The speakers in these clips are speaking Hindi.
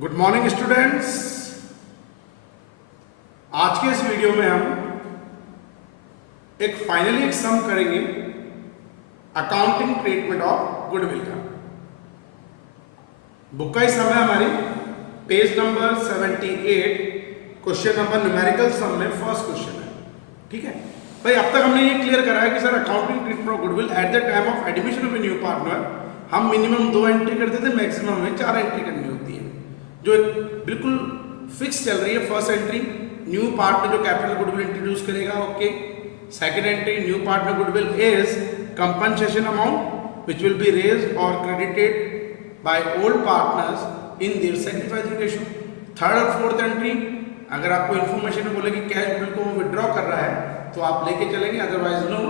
Good morning students. आज के इस वीडियो में हम फाइनली एक सम करेंगे अकाउंटिंग ट्रीटमेंट ऑफ गुडविल का। बुक का ही सम है हमारी page number 78, question number numerical sum में फर्स्ट क्वेश्चन है। ठीक है भाई, अब तक हमने ये क्लियर करा है कि sir accounting treatment of goodwill at the time of admission of a new partner हम मिनिमम 2 एंट्री करते थे, मैक्सिमम में 4 एंट्री करनी होती है। जो बिल्कुल फिक्स चल रही है, फर्स्ट एंट्री न्यू पार्टनर जो कैपिटल गुडविल इंट्रोड्यूस करेगा, okay. Second entry new partner goodwill is compensation amount which will be raised और credited by old partners in their sacrifice ratio. Third और फोर्थ एंट्री अगर आपको इन्फॉर्मेशन बोले कि कैश गुडविल को वो विड्रॉ कर रहा है तो आप लेके चलेंगे, otherwise no.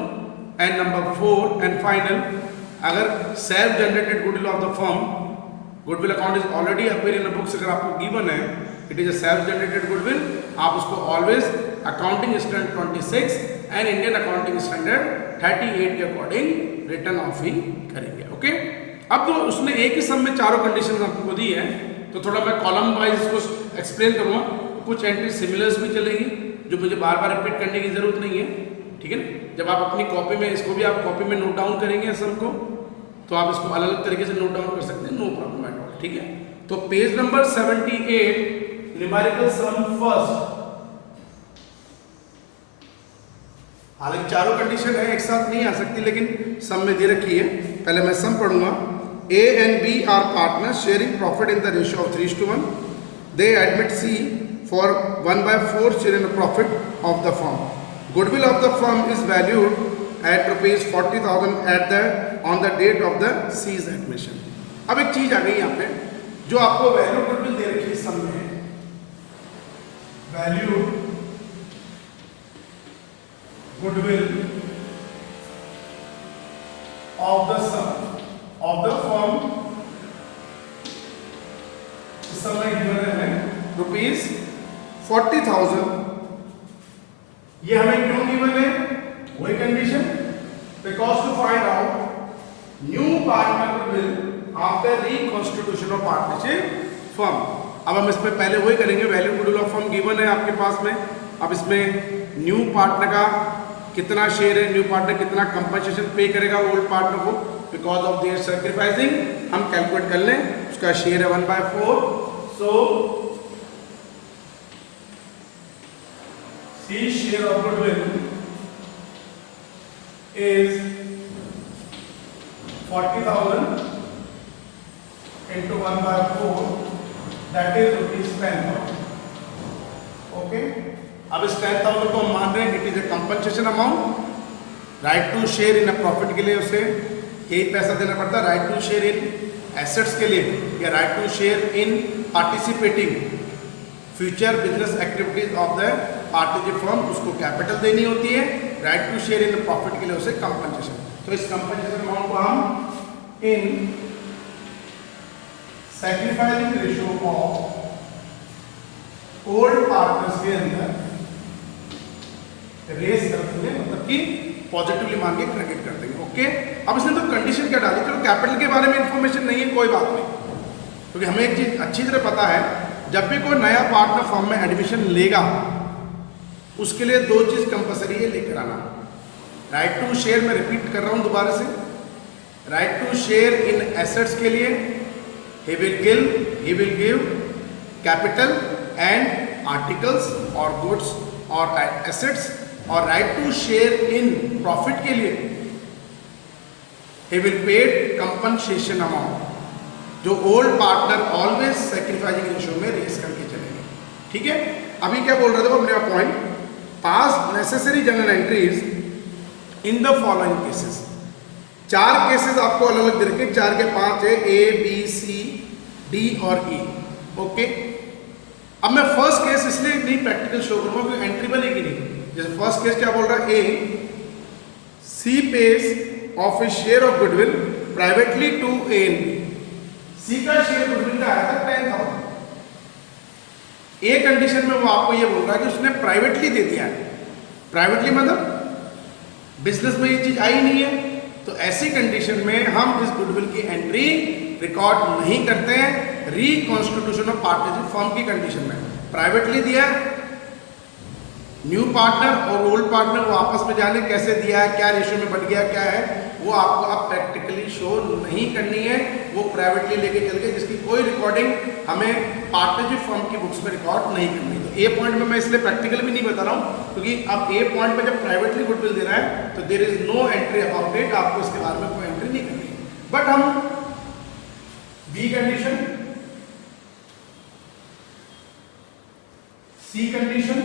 And number 4 and final, अगर self generated goodwill of the firm, goodwill account is already appear in the books, अगर आपको गिवन है it is a self generated goodwill, आप उसको always accounting standard 26 and Indian accounting standard 38 के अकॉर्डिंग रिटर्न ऑफ ही करेंगे, ओके। अब तो उसने एक ही सम में चारों कंडीशन आपको दी है, तो थोड़ा मैं कॉलम वाइज इसको एक्सप्लेन करूंगा। कुछ एंट्री सिमिलर्स भी चलेगी जो मुझे बार बार रिपीट करने की जरूरत नहीं है, ठीक है ना। जब आप अपनी कॉपी में, इसको भी आप कॉपी में नोट डाउन करेंगे सम को, तो आप इसको अलग अलग तरीके से नोट डाउन कर सकते हैं, नो प्रॉब्लम एट ऑल, ठीक है। तो पेज नंबर 78 न्यूमेरिकल सम फर्स्ट। हालांकि चारों कंडीशन है, एक साथ नहीं आ सकती, लेकिन सम में दे रखी है। पहले मैं सम पढ़ूंगा। A and B are partners sharing profit in the ratio of 3:1. They admit C for 1/4 share in the profit of the firm. Goodwill of the firm is valued at rupees 40,000 on the date of the C's admission. अब एक चीज आ गई यहाँ पे, जो आपको वैल्यू गुडविल दे रखी है सम में, value goodwill of the sum of the firm, इस समय गिवन है रुपीज 40,000। ये हमें क्यों गिवन है? वही condition, because to find out new partner goodwill after reconstitution of partnership firm. अब हम इसमें पहले वही करेंगे, value goodwill of firm given है आपके पास में। अब इसमें न्यू पार्टनर का कितना शेयर है, न्यू पार्टनर कितना कंपनसेशन पे करेगा ओल्ड पार्टनर को बिकॉज ऑफ देयर सैक्रिफाइसिंग, हम कैलकुलेट कर लें। उसका शेयर है 1/4, so C share of goodwill is 40,000 into 1/4, that is rupees 10,000, okay. अब इस 10,000 को हम मान रहे हैं it is a compensation amount. Right to share in a profit के लिए उसे यही पैसा देना पड़ता है, right to share in assets के लिए या right to share in participating future business activities of the partnership firm, उसको कैपिटल देनी होती है। Right to share in profit के लिए उसे कंपनसेशन। तो इस कंपनसेशन अमाउंट को हम in sacrificing ratio of old partners के अंदर रेस कर देंगे, मतलब कि पॉजिटिवली मान के क्रेडिट कर देंगे, ओके। अब इसने तो कंडीशन क्या डाली, चलो कैपिटल के बारे में इंफॉर्मेशन नहीं है, कोई बात नहीं, क्योंकि हमें एक चीज अच्छी तरह पता है, जब भी कोई नया पार्टनर फर्म में एडमिशन लेगा उसके लिए 2 चीज कंपलसरी है लेकर आना। राइट टू शेयर, मैं रिपीट कर रहा हूं दोबारा से, right to share in assets के लिए ही will give capital and articles और गुड्स और एसेट्स, और right to share in profit के लिए he will pay compensation amount, जो old partner always sacrificing ratio में रेस करके चलेंगे, ठीक है। अभी क्या बोल रहे थे अपने point, pass necessary general entries in the following cases. 4 cases आपको अलग अलग दे रखे, 4 के 5 है, A, B, C, D और E, ओके। अब मैं फर्स्ट केस इसलिए नहीं प्रैक्टिकल शो करूंगा क्योंकि एंट्री बनेगी नहीं। जैसे फर्स्ट केस क्या बोल रहा है, A, C pays of a share of goodwill privately to A and B। C का शेयर गुडविल का आया था 10,000। ए कंडीशन में वो आपको ये बोल रहा है कि उसने प्राइवेटली दे दिया है। प्राइवेटली मतलब बिजनेस में ये चीज आई नहीं है, तो ऐसी कंडीशन में हम इस गुडविल की एंट्री रिकॉर्ड नहीं करते हैं, रिकॉन्स्टिट्यूशन ऑफ पार्टनरशिप फर्म की कंडीशन में प्राइवेटली दिया है, न्यू पार्टनर और ओल्ड पार्टनर वो आपस में जाने कैसे दिया है, क्या रेशियो में बढ़ गया, क्या है वो आपको अब प्रैक्टिकली शो नहीं करनी है, वो प्राइवेटली लेके चल के जिसकी कोई रिकॉर्डिंग हमें पार्टनरशिप फर्म की बुक्स में रिकॉर्ड नहीं करनी। तो ए पॉइंट में मैं इसलिए प्रैक्टिकल भी नहीं बता रहा हूँ क्योंकि अब ए पॉइंट में जब प्राइवेटली गुडविल दे रहा है तो there is no entry about it, आपको इसके बारे में कोई एंट्री नहीं करनी। बट हम बी कंडीशन, सी कंडीशन,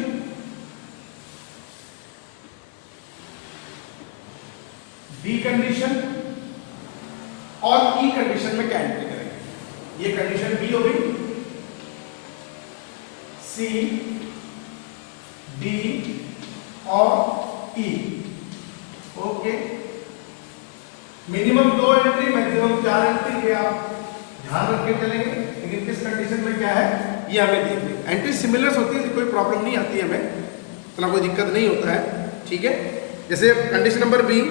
डी कंडीशन और ई कंडीशन में क्या एंट्री करेंगे। ये कंडीशन बी हो गई, सी, डी और E. Okay, minimum 2 entry, maximum 4 entry, ये आप ध्यान रख के चलेंगे। लेकिन किस कंडीशन में क्या है ये हमें देखना। एंट्री सिमिलर्स होती है, कोई प्रॉब्लम नहीं आती है हमें, इतना कोई दिक्कत नहीं होता है, ठीक है। जैसे condition number B,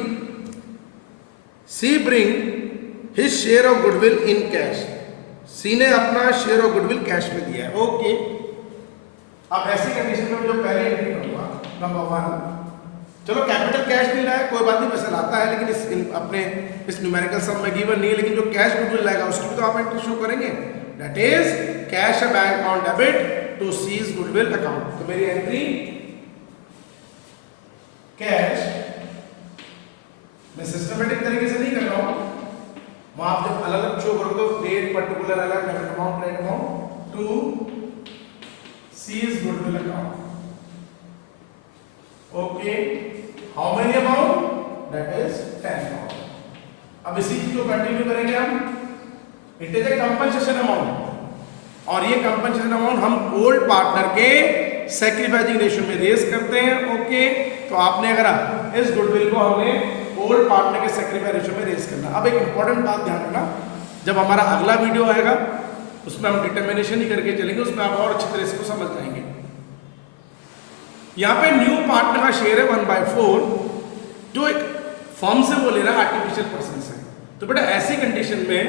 C bring his share of goodwill in cash, C ने अपना शेयर ऑफ गुडविल कैश में दिया है। ओके, अब ऐसी कंडीशन में जो पहले एंट्री करूंगा नंबर 1, चलो कैपिटल कैश नहीं लाया कोई बात नहीं, पैसा लाता है लेकिन अपने इस न्यूमेरिकल सम में गिवन नहीं है, लेकिन जो कैश गुडविल लाएगा उसकी भी तो आप एंट्री शो करेंगे, that is cash a bank account debit to C's goodwill account. तो मेरी एंट्री कैश, मैं सिस्टमेटिक तरीके से नहीं कर रहा हूं, वहां आप जब अलग अलग शो करोगे तो डेट पर्टिकुलर अलग, debit amount, credit amount to C's goodwill account. Okay, how many amount, that is 10 amount. अब इसी चीज को कंटिन्यू करेंगे हम, it is a compensation amount, और ये कंपनसेशन अमाउंट हम ओल्ड पार्टनर के सैक्रिफाइसिंग रेशियो में रेज करते हैं। ओके, तो आपने अगर इस गुडविल को हमने ओल्ड पार्टनर के सैक्रिफाइस रेशियो में रेज करना। अब एक इंपॉर्टेंट बात ध्यान रखना, जब हमारा अगला वीडियो आएगा उसमें हम डिटर्मिनेशन ही करके चलेंगे, उसमें आप और अच्छी तरह से समझ जाएंगे। यहाँ पे न्यू पार्टनर का शेयर है 1/4, जो एक फर्म से वो ले रहा है आर्टिफिशियल पर्सन से। तो बेटा ऐसी कंडीशन में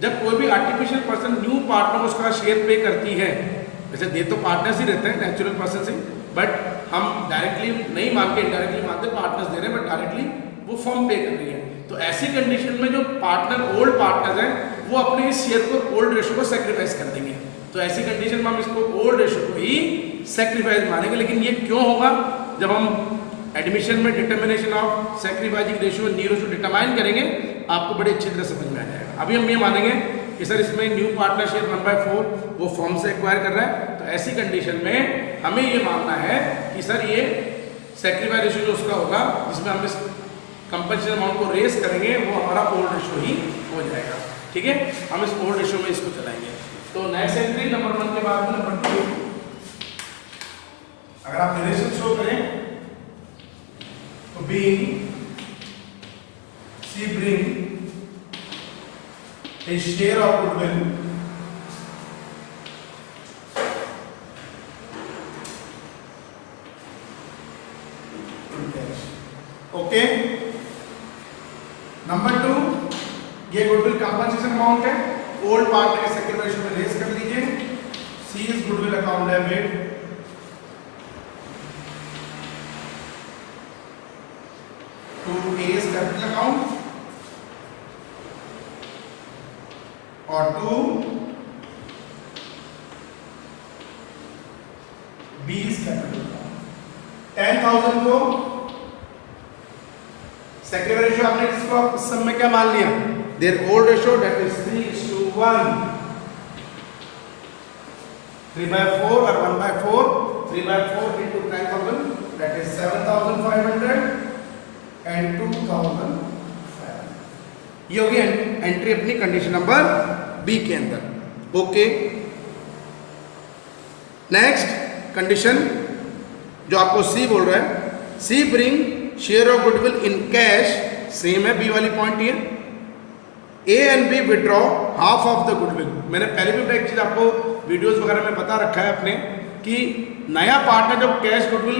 जब कोई भी आर्टिफिशियल पर्सन न्यू पार्टनर को उसका शेयर पे करती है, वैसे दे तो पार्टनर्स ही रहते हैं नेचुरल पर्सन से, बट हम डायरेक्टली नहीं मान के इनडायरेक्टली मानते, पार्टनर्स दे रहे हैं बट डायरेक्टली वो फर्म पे कर रही है। तो ऐसी कंडीशन में जो पार्टनर ओल्ड पार्टनर हैं वो अपने इस शेयर को ओल्ड रेशियो को सैक्रिफाइस कर देंगे। तो ऐसी कंडीशन में हम इसको ओल्ड रेशियो को ही सैक्रिफाइस मानेंगे। लेकिन ये क्यों होगा, जब हम एडमिशन में determination of sacrificing ratio new ratio determine करेंगे आपको बड़ी अच्छी तरह समझ में आ जाएगा। अभी हम ये मानेंगे कि सर इसमें न्यू पार्टनर शेयर 1/4 वो फर्म से एक्वायर कर रहा है, तो ऐसी कंडीशन में हमें ये मानना है कि सर ये सैक्रिफाइस रेशियो जो उसका होगा जिसमें हम इस कंपनसेशन अमाउंट को रेस करेंगे वो हमारा ओल्ड रेशियो ही हो जाएगा। ठीक है, हम इस ओल्ड रेशियो में इसको चलाएंगे। तो नेक्स्ट एंट्री नंबर 1 के बाद में नंबर 2, अगर आप रिलेशन शो करें तो B C bring a share of goodwill okay. Number 2, ये गुडविल कंपनसेशन अमाउंट है, ओल्ड पार्टनर के सैक्रिफाइस में रेज कर लीजिए, C is goodwill account debit to A is capital account और to B is capital account. 10,000 को सैक्रिफाइस रेशियो आपने इसको इस सब में क्या मान लिया, their old ratio that is 3:1, 3/4 और 1/4, 3/4 into 10,000 that is 7,500 and 2,500। ये होगी एंट्री अपनी कंडीशन नंबर बी के अंदर। ओके, नेक्स्ट कंडीशन जो आपको सी बोल रहा है, C bring share of goodwill in cash, same है बी वाली पॉइंट ये, A and B withdraw half of the goodwill. मैंने पहले भी एक चीज आपको वीडियोस वगैरह में बता रखा है अपने कि नया पार्टनर जब कैश गुडविल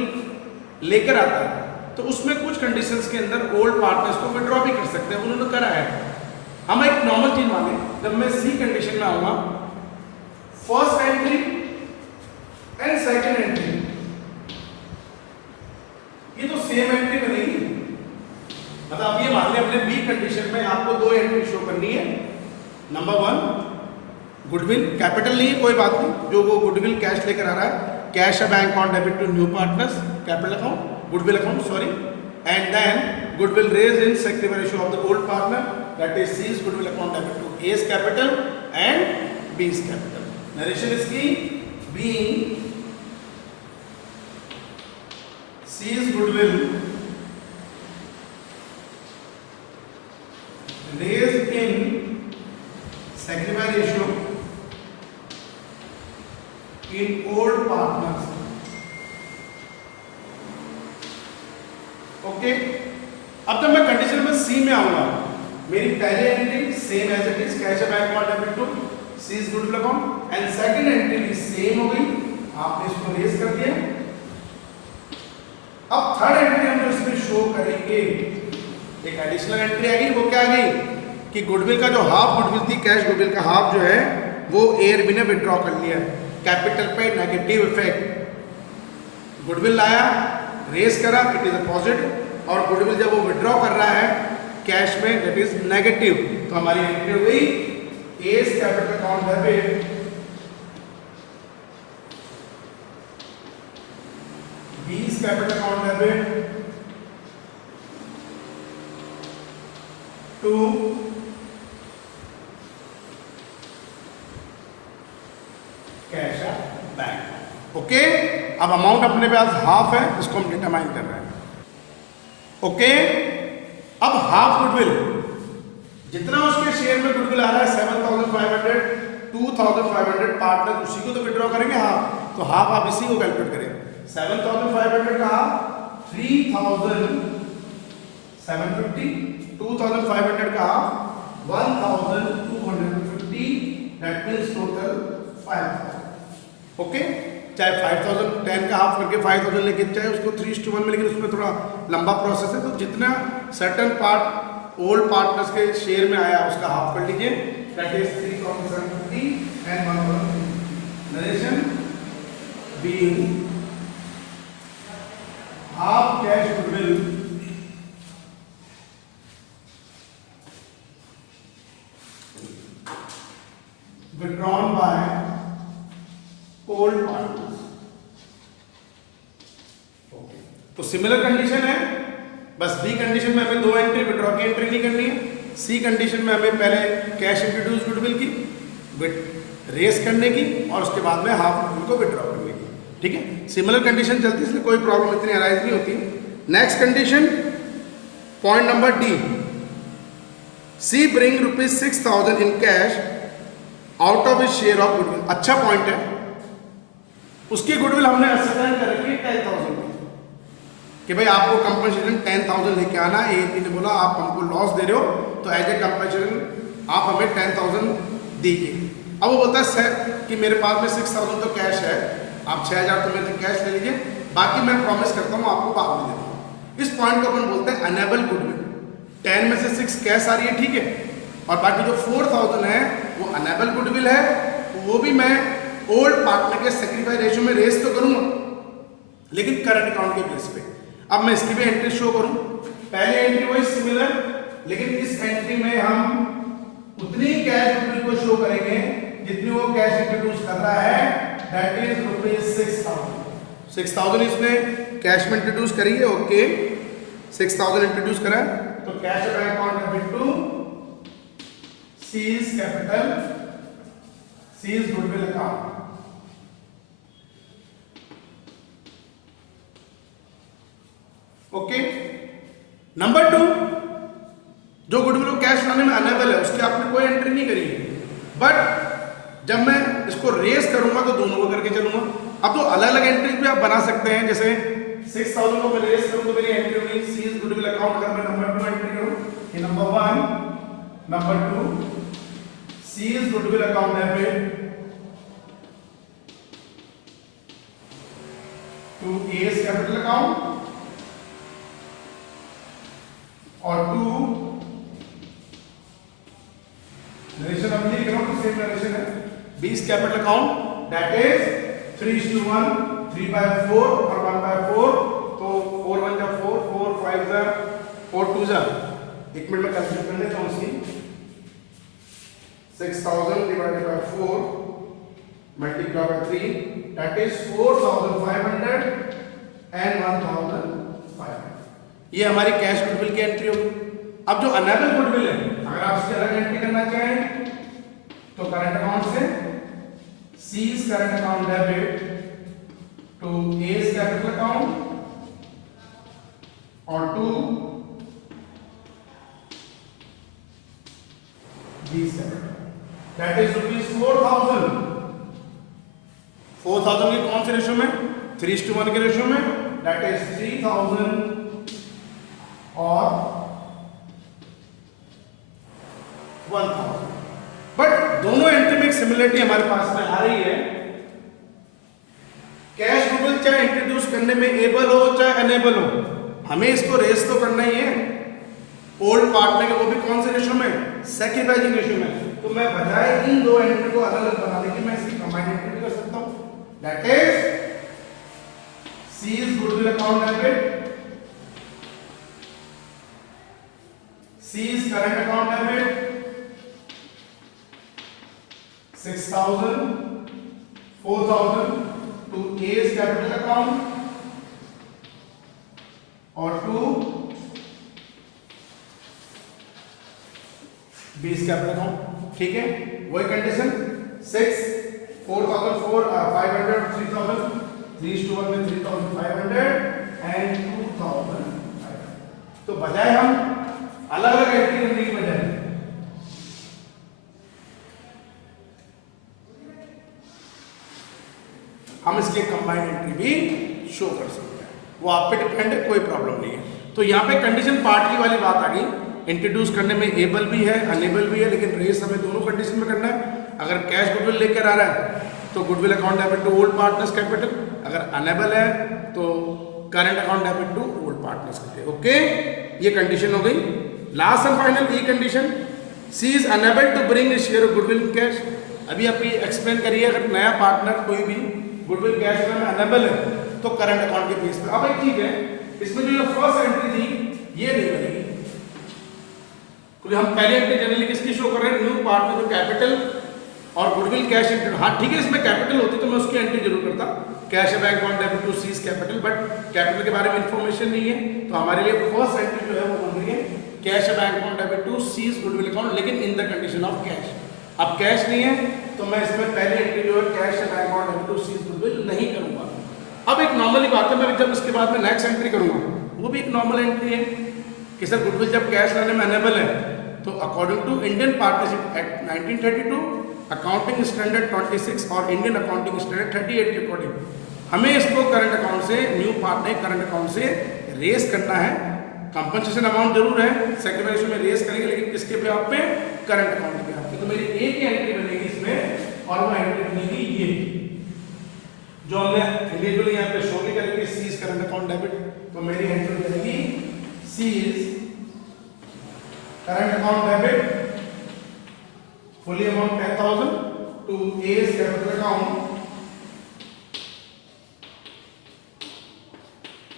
लेकर आता है तो उसमें कुछ कंडीशंस के अंदर ओल्ड पार्टनर्स को विड्रॉ भी कर सकते हैं, उन्होंने करा है। हम एक नॉर्मल चीज माने, जब मैं सी कंडीशन में आऊंगा नंबर 1 गुडविल, कैपिटल नहीं है कोई बात नहीं, जो वो गुडविल कैश लेकर आ रहा है, कैश है bank account debit to new partners, capital account goodwill account sorry, and then goodwill raise in sacrifice ratio of the old partner, that is C's goodwill account debit to A's capital and b's capital. Narration इसकी being C's goodwill raised in sacrifice ratio in old partners. Okay, अब जब मैं कंडीशन में सी में आऊंगा, मेरी पहली entry same as it is cash bank account debit to C's goodwill account, and second entry भी सेम हो गई, आपने इसको रेज कर दिया. अब थर्ड एंट्री हम जो इसमें शो करेंगे, एक एडिशनल एंट्री आएगी, वो क्या आ गई कि गुडविल का जो हाफ गुडविल थी, कैश गुडविल का हाफ जो है वो एआरबी ने विड्रॉ कर लिया, कैपिटल पे नेगेटिव इफेक्ट. गुडविल लाया, रेस करा, इट इज अ पॉजिटिव, और गुडविल जब वो विड्रॉ कर रहा है कैश में, दैट इज नेगेटिव. तो हमारी एंट्री हो गई A's capital account debit, b's capital account debit to cash bank. Okay, अब अमाउंट अपने पास हाफ है, इसको हम डिटरमाइन कर रहे हैं. ओके, अब हाफ गुडविल, जितना उसके शेयर में गुडविल आ रहा है 7,500, 2,500 पार्टनर उसी को तो विड्रॉ करेंगे हाफ, तो हाफ आप इसी को कैलकुलेट करें. 7,500 का हाफ 3,750, 2,500 का half 1,250, that means total 5,000. Okay, चाहे 5,010 का हाफ करके 5,000 लेके चाहे उसको 3:1 में, लेकिन उसमें थोड़ा लंबा प्रोसेस है, तो जितना सर्टन पार्ट ओल्ड पार्टनर्स के शेयर में आया उसका हाफ कर लीजिए, that is 3,750 and 1,050. Narration being half cash goodwill withdrawn by old partners. Okay, तो सिमिलर कंडीशन है, बस बी कंडीशन में हमें दो एंट्री विड्रॉ की एंट्री नहीं करनी है, सी कंडीशन में हमें पहले कैश इंट्रोड्यूस गुडविल की रेस करने की, और उसके बाद में हाफ गुडविल को विड्रॉ करने की. ठीक है, सिमिलर कंडीशन चलती है, इसलिए कोई प्रॉब्लम इतनी अराइज नहीं होती. Next condition, point number D, C bring ₹6,000 in cash out of his share of goodwill. अच्छा पॉइंट है, उसकी गुडविल हमने असाइन कर रखी है 10,000 कि भाई आपको कंपनसेशन 10,000 लेके आना है. एपी ने बोला आप हमको लॉस दे रहे हो, तो एज ए कंपनसेशन आप हमें 10,000 दीजिए. अब वो बोलता है सर कि मेरे पास में 6,000 तो कैश है, आप 6,000 तो मेरे कैश ले लीजिए, बाकी मैं प्रॉमिस करता हूँ आपको बाद में देता हूँ. इस पॉइंट को अपन बोलते हैं अनेबल गुडविल. 10 में से 6 कैश आ रही है, ठीक है, और बाकी जो 4,000 है वो अनेबल गुडविल है, वो भी मैं ओल्ड पार्टनर के सेक्रीफाइस रेशियो में रेस तो करूंगा, लेकिन करंट अकाउंट के बेस पे. अब मैं इसकी भी एंट्री शो करूं. पहले एंट्री वही सिमिलर, लेकिन इस एंट्री में हम उतनी कैश गुडविल को शो करेंगे जितनी वो कैश इंट्रोड्यूस कर रहा है, दैट इज ₹6,000. 6,000 इसने कैश में इंट्रोड्यूस करी है. ओके, 6,000 इंट्रोड्यूस करा है, तो cash bank account debit to C's capital C's goodwill account. Okay, number 2, जो गुडविल को कैश लाने में अनेबल है उसकी आपने कोई एंट्री नहीं करी है, बट जब मैं इसको रेस करूंगा तो दोनों को करके चलूंगा. अब तो अलग अलग एंट्रीज भी आप बना सकते हैं, जैसे 6,000 को मैं रेस करूं तो मेरी एंट्री होगी सीज गुडविल अकाउंट. अगर मैं नंबर 2 एंट्री करूं कि number 1, number 2 C's goodwill account debit to A's capital account, और 2 नरेशन अब लिख रहा हूं, सेम नरेशन है, b's capital account, that is 3:1, 3/4 और 1/4, तो 4 1 जा 4, 4 5 जा 4 2 जा. एक मिनट में कैलकुलेट कर लेता हूं इसकी. 6000 divided by 4 multiplied by 3, that is 4500 and 1500। ये हमारी कैश गुडविल की एंट्री होगी। अब जो अनेबल गुडविल है, अगर आप इसकी अलग एंट्री करना चाहें तो करंट अकाउंट से C's current account debit to A's capital account और to B's capital, that is rupees 4000। 4000 की कौन से रेशियो में? 3:1 के रेशियो में, दैट इज 3000 और 1000। बट दोनों एंट्री में एक सिमिलरिटी हमारे पास में आ रही है। कैश गुडविल चाहे इंट्रोड्यूस करने में एबल हो चाहे अनेबल हो, हमें इसको रेस तो करना ही है ओल्ड पार्टनर के, वो भी कौन से रेशियो में? सैक्रिफाइसिंग रेशियो में। तो मैं बजाय इन दो एंट्री को अलग अलग बनाने की, मैं इसकी कंबाइंड एंट्री भी कर सकता हूं, that is C's goodwill account debit, C's current account debit 6000 4000 to A's capital account और टू बीस कैपिटल अकाउंट। ठीक है, वही कंडीशन 6 4000 500 3000 3:1 में 3500 एंड 2500। तो बजाय हम अलग अलग एंट्री करने की बजाय हम इसके कंबाइंड एंट्री भी शो कर सकते हैं, वो आप पे डिपेंड है, कोई प्रॉब्लम नहीं है। तो यहाँ पे कंडीशन पार्टली वाली बात आ गई, इंट्रोड्यूस करने में एबल भी है अनेबल भी है, लेकिन रेस हमें दोनों कंडीशन में करना है। अगर कैश गुडविल लेकर आ रहा है तो goodwill account debit to old partners capital, अगर अनेबल है तो current account debit to old partners capital. Okay, ये कंडीशन हो गई। Last and final E condition, C is unable to bring share of goodwill in cash. अभी आप ये एक्सप्लेन करिए, अगर नया पार्टनर कोई भी गुडविल कैश में अनेबल है तो करंट अकाउंट के बेस पे। अब एक चीज है, इसमें जो ये फर्स्ट एंट्री थी ये नहीं बनेगी, क्योंकि हम पहले एंट्री जनरली किसकी शो कर रहे हैं? न्यू पार्टनर जो कैपिटल और गुडविल कैश एंट्री। हाँ ठीक है, इसमें कैपिटल होती तो मैं उसकी एंट्री जरूर करता, cash bank account debit to C's capital, but capital के बारे में इंफॉर्मेशन नहीं है, तो हमारे लिए फर्स्ट एंट्री जो है वो बन रही है cash bank account debit to C's goodwill account, लेकिन in the condition of cash. अब कैश नहीं है तो मैं इसमें पहले एंट्री जो है cash bank account debit to C's goodwill नहीं करूंगा। अब एक नॉर्मली बात है, मैं जब इसके बाद में नेक्स्ट एंट्री करूंगा वो भी एक नॉर्मल एंट्री है कि सर गुडविल जब कैश लाने में अनेबल है तो according to Indian partnership act 1932, accounting standard 26 और इंडियन अकाउंटिंग स्टैंडर्ड 38 के अकॉर्डिंग हमें इसको करंट अकाउंट से, न्यू पार्टनर करंट अकाउंट से रेस करना है। कंपनसेशन अमाउंट जरूर है, सेक्रेटरी में रेस करेंगे, लेकिन किसके पे? आप पे करंट अकाउंट पे। आपके तो मेरी एक ही एंट्री बनेगी इसमें, और वो एंट्री बनेगी ये जो हमने इंडिविजुअली यहाँ पे शो भी करेंगे, सीज करंट अकाउंट डेबिट। तो मेरी एंट्री बनेगी C's current account debit fully amount 10,000 to A's capital account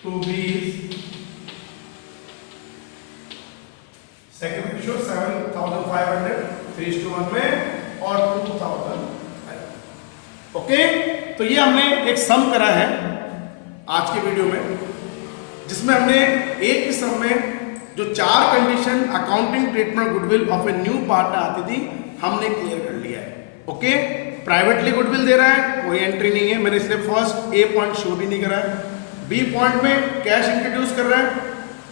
to B's second ratio 7,500 3:1 में और 2,000। ओके, तो ये हमने एक सम करा है आज के वीडियो में, जिसमें हमने एक ही सम में जो 4 condition accounting treatment goodwill of a new partner आती थी हमने क्लियर कर लिया है। ओके, प्राइवेटली गुडविल दे रहा है, कोई एंट्री नहीं है, मैंने इसलिए फर्स्ट ए पॉइंट शो भी नहीं करा है। बी पॉइंट में कैश इंट्रोड्यूस कर रहा है,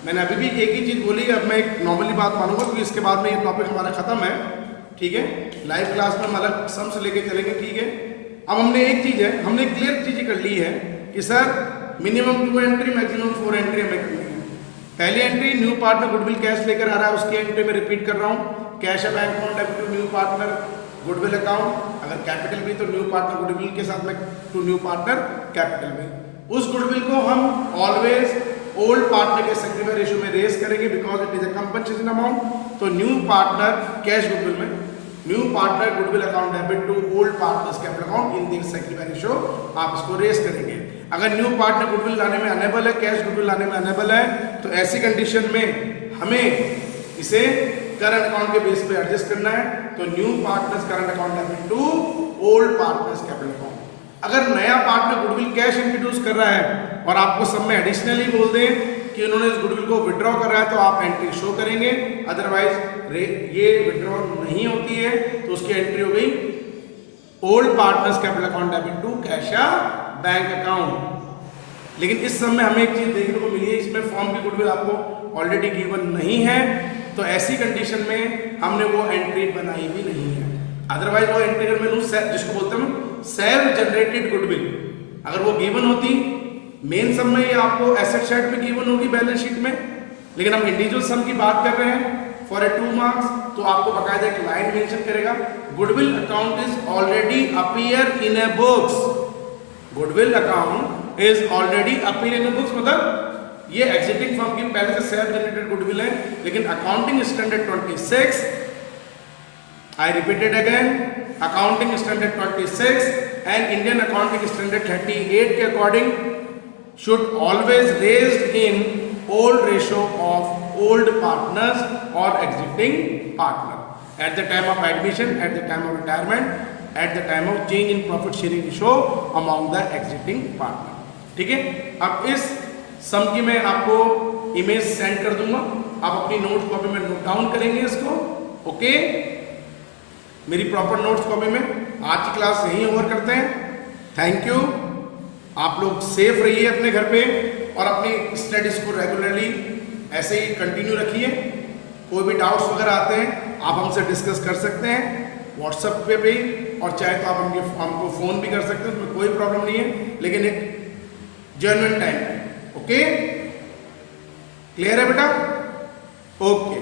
मैंने अभी भी एक ही चीज बोली, अब मैं एक नॉर्मली बात मानूंगा क्योंकि इसके बाद में ये टॉपिक हमारा खत्म है। ठीक है, लाइव क्लास में हम अलग सम से लेके चलेंगे। ठीक है, अब हमने एक चीज है, हमने क्लियर चीजें कर ली है कि sir minimum 2 entry maximum 4 entry हमें करनी है। पहली entry new partner goodwill cash लेकर आ रहा है, उसकी एंट्री में रिपीट कर रहा हूँ, cash bank account debit to new partner goodwill account, अगर कैपिटल भी तो न्यू पार्टनर गुडविल के साथ में टू न्यू पार्टनर कैपिटल में। उस गुडविल को हम ऑलवेज ओल्ड पार्टनर के सेक्रेटरी रेशियो में रेस करेंगे because it is a compensation amount. तो न्यू पार्टनर कैश गुडविल में new partner goodwill account debit to old partners capital account in the secretary ratio आप इसको रेस करेंगे। अगर न्यू पार्टनर गुडविल लाने में अनेबल है, कैश गुडविल लाने में अनेबल है, तो ऐसी कंडीशन में हमें इसे करंट अकाउंट के बेस पे एडजस्ट करना है। तो new partners current account debit to old partners capital account. अगर नया पार्टनर गुडविल कैश इंट्रोड्यूस कर रहा है और आपको सब में एडिशनली बोल दें कि उन्होंने इस गुडविल को विड्रॉ कर रहा है तो आप एंट्री शो करेंगे, अदरवाइज ये विड्रॉ नहीं होती है तो उसकी एंट्री हो गई old partners capital account debit to cash या बैंक अकाउंट। लेकिन इस समय हमें एक चीज देखने को मिली है, इसमें फॉर्म की गुडविल आपको ऑलरेडी गिवन नहीं है, तो ऐसी कंडीशन में हमने वो एंट्री बनाई भी नहीं है। अदरवाइज वो एंट्री अगर मैं लूं जिसको बोलते हैं सेल्फ जनरेटेड गुडविल, अगर वो गिवन होती मेन सम में ये आपको एसेट साइड में गिवन होगी बैलेंस शीट में, लेकिन हम इंडिविजुअल सम की बात कर रहे हैं फॉर ए 2 मार्क्स, तो आपको बकायदा एक लाइन मेंशन करेगा goodwill account is already appear in A books. Goodwill account is already appear in A books मतलब ये एग्जिटिंग फर्म की पहले से सेल्फ जनरेटेड गुडविल है, लेकिन accounting standard 26, I repeated again, accounting standard 26 and Indian accounting standard 38 के according should always raised in old ratio of old partners or exiting partner at the time of admission, at the time of retirement, at the time of change in profit sharing ratio among the exiting partner। ठीक है, अब इस सम की मैं आपको इमेज सेंड कर दूंगा, आप अपनी नोट कॉपी में नोट डाउन करेंगे इसको। ओके, मेरी प्रॉपर नोट्स कॉपी में आज की क्लास यही ओवर करते हैं। थैंक यू, आप लोग सेफ रहिए अपने घर पे और अपनी स्टडीज को रेगुलरली ऐसे ही कंटिन्यू रखिए। कोई भी डाउट्स वगैरह आते हैं आप हमसे डिस्कस कर सकते हैं व्हाट्सएप पे भी, और चाहे तो आप हमको फ़ोन भी कर सकते हैं, उसमें कोई प्रॉब्लम नहीं है, लेकिन एक जेन्युइन टाइम है। ओके, क्लियर है बेटा? ओके।